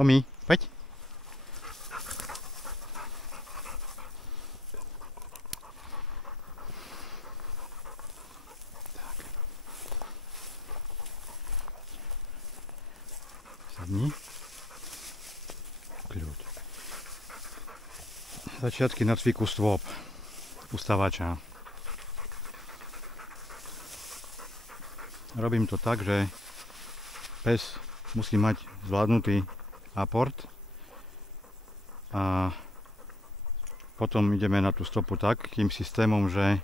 Tomi, poď. Sadni. Kľud. Začiatky na cviku stôp ustávača. Robím to tak, že pes musí mať zvládnutý aport a potom ideme na tú stopu takým systémom, že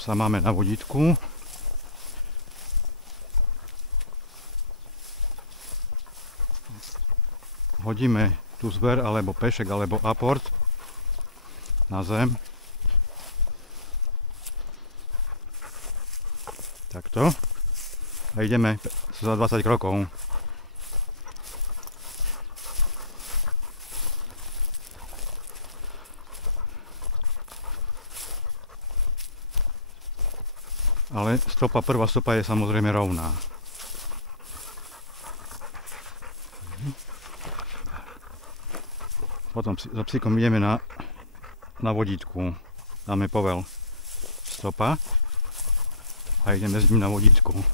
sa máme na vodítku. Hodíme tú zver alebo pešek alebo aport na zem. Takto. A ideme za 20 krokov. Ale prvá stopa je samozrejme rovná. Potom so psíkom ideme na vodítku. Dáme povel stopa a ideme s ním na vodítku.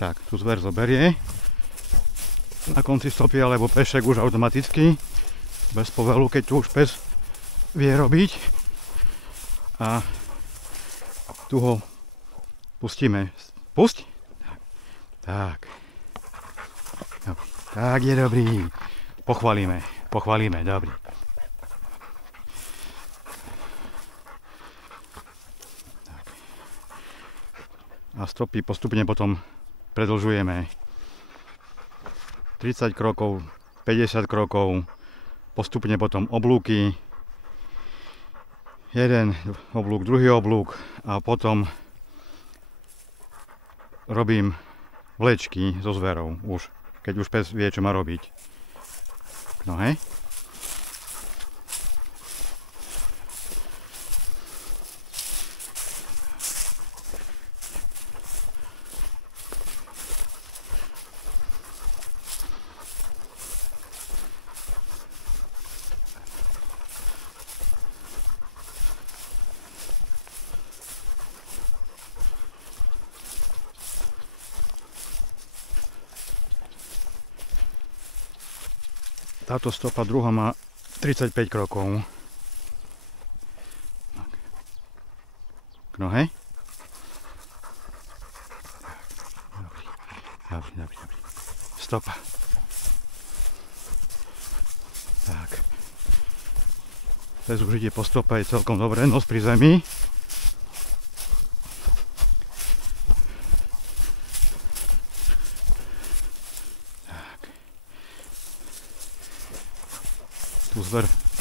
Tak, tu zver zoberie na konci stopy, alebo pešek už automaticky, bez povelu, keď tu už pes vie robiť. A tu ho pustíme. Pusť! Tak. Tak je dobrý. Pochválime, dobrý. Tak. A stopy postupne potom predĺžujeme. 30 krokov, 50 krokov, postupne potom oblúky. Jeden oblúk, druhý oblúk a potom robím vlečky so zverou už, keď už pes vie, čo má robiť. No hej. Táto stopa druhá má 35 krokov. K nohe. Dobrý. Stopa. Tak. Pes už ide po stope, je celkom dobre, nos pri zemi.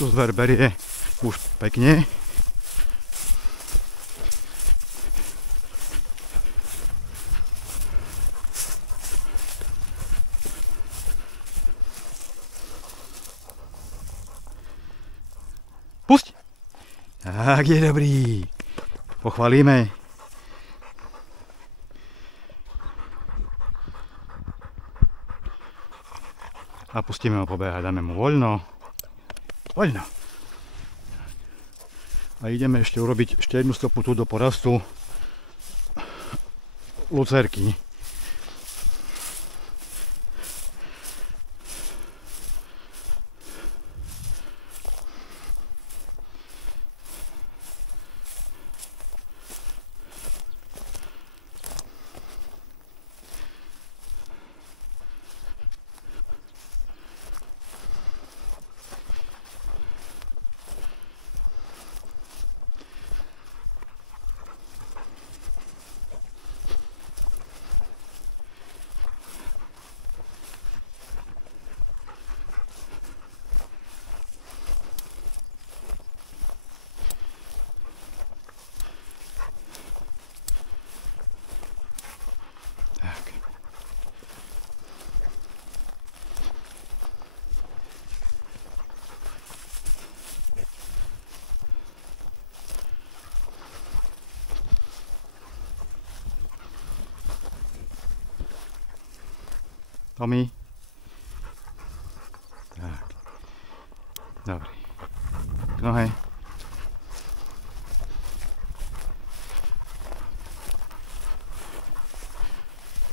Tu zver berie už pekne. Pusť! Tak je dobrý. Pochválime. A pustíme ho pobehať, dáme mu voľno. A ideme ešte urobiť jednu stopu tu do porastu lucerky. Tomi. Tak. Dobre. K nohe.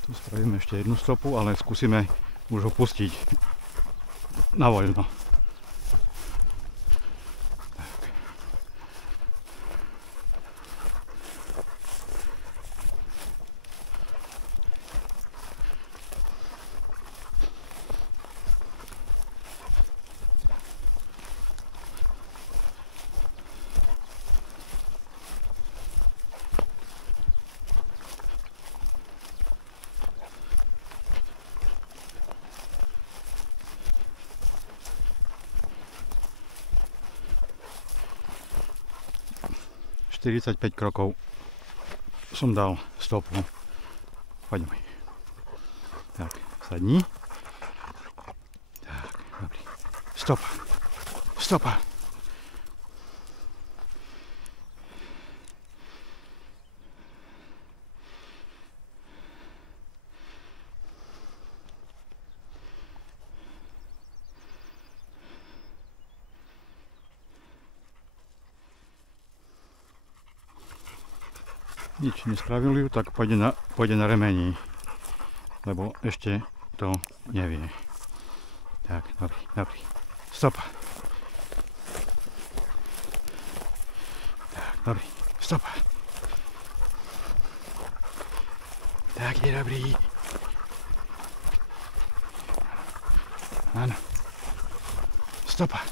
Tu spravíme ešte jednu stopu, ale skúsime už ho pustiť na voľno. 45 krokov som dal stopu. Poďme. Tak, sadni. Tak, dobrý. Stopa. Stopa. Nič nespravil ju, tak pôjde na remení, lebo ešte to nevie. Tak, dobrý, dobrý. Stopa. Tak, dobrý. Stopa. Tak, je dobrý. Áno. Stopa.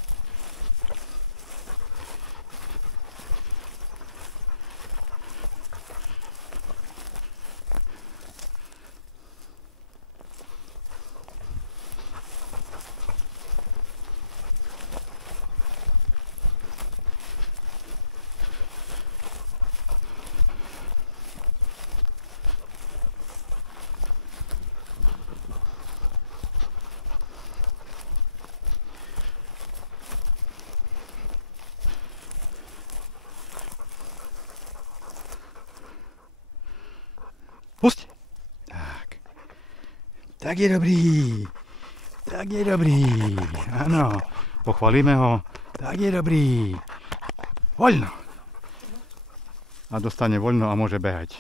Pusť. Tak. Tak je dobrý. Tak je dobrý. Áno. Pochválime ho. Tak je dobrý. Voľno. A dostane voľno a môže behať.